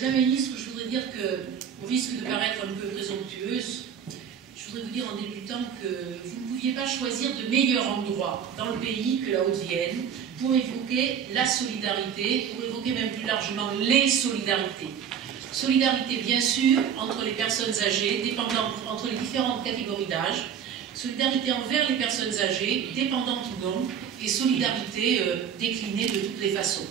Madame la ministre, je voudrais dire que, au risque de paraître un peu présomptueuse, je voudrais vous dire en débutant que vous ne pouviez pas choisir de meilleur endroit dans le pays que la Haute-Vienne pour évoquer la solidarité, pour évoquer même plus largement les solidarités. Solidarité, bien sûr, entre les personnes âgées, dépendantes, entre les différentes catégories d'âge, solidarité envers les personnes âgées, dépendantes ou non, et solidarité déclinée de toutes les façons.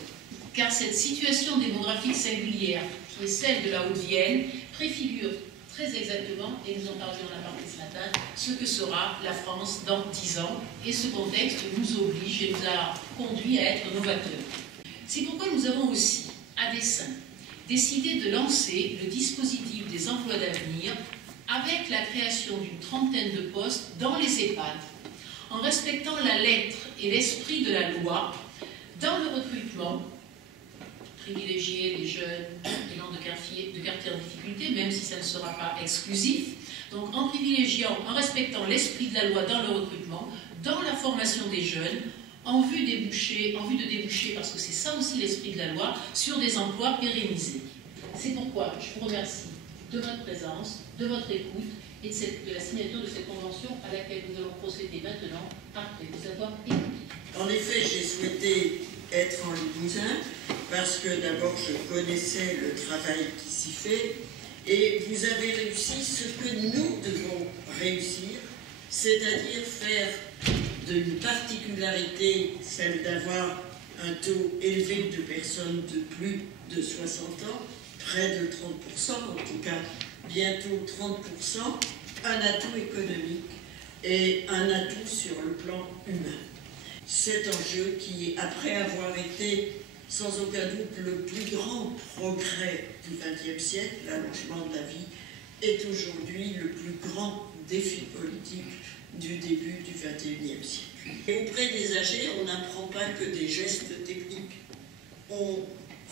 Car cette situation démographique singulière, qui est celle de la Haute-Vienne, préfigure très exactement, et nous en parlions en aparté ce matin, ce que sera la France dans 10 ans, et ce contexte nous oblige et nous a conduit à être novateurs. C'est pourquoi nous avons aussi, à dessein, décidé de lancer le dispositif des emplois d'avenir avec la création d'une trentaine de postes dans les EHPAD, en respectant la lettre et l'esprit de la loi, dans le recrutement, privilégier les jeunes venant de quartiers en difficulté, même si ça ne sera pas exclusif, donc en privilégiant, en respectant l'esprit de la loi dans le recrutement, dans la formation des jeunes, en vue de déboucher, parce que c'est ça aussi l'esprit de la loi, sur des emplois pérennisés. C'est pourquoi je vous remercie de votre présence, de votre écoute et de la signature de cette convention à laquelle nous allons procéder maintenant après vous avoir écouté. En effet, j'ai souhaité être en Limousin parce que d'abord je connaissais le travail qui s'y fait et vous avez réussi ce que nous devons réussir, c'est-à-dire faire d'une particularité, celle d'avoir un taux élevé de personnes de plus de 60 ans, près de 30%, en tout cas bientôt 30%, un atout économique et un atout sur le plan humain. Cet enjeu qui, après avoir été sans aucun doute le plus grand progrès du XXe siècle, l'allongement de la vie, est aujourd'hui le plus grand défi politique du début du XXIe siècle. Et auprès des âgés, on n'apprend pas que des gestes techniques. On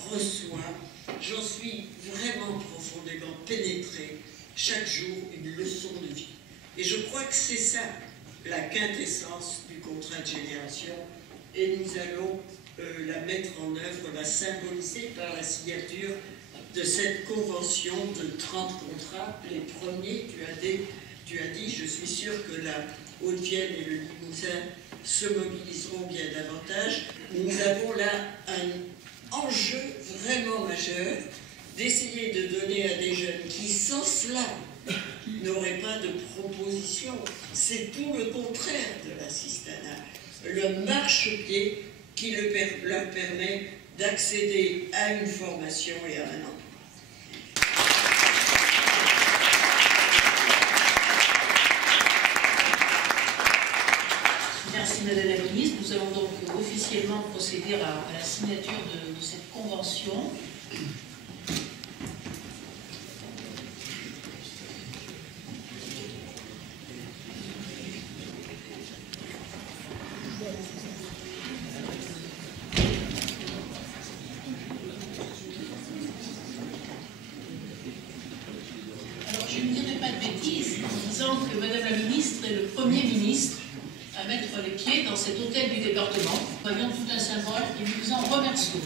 reçoit, j'en suis vraiment profondément pénétrée, chaque jour une leçon de vie. Et je crois que c'est ça la quintessence du contrat de génération, et nous allons la mettre en œuvre, la symboliser par la signature de cette convention de 30 contrats. Les premiers, tu as dit, je suis sûr que la Haute-Vienne et le Limousin se mobiliseront bien davantage. Nous avons là un enjeu vraiment majeur d'essayer de donner à des jeunes qui, sans cela, n'auraient pas de proposition. C'est tout le contraire de l'assistanat. Le marchepied qui leur permet d'accéder à une formation et à un emploi. Merci Madame la Ministre. Nous allons donc officiellement procéder à la signature de cette convention. Alors, je ne dirai pas de bêtises en disant que Madame la Ministre est le Premier ministre à mettre les pieds dans cet hôtel du département. Voyons tout un symbole et nous vous en remercions.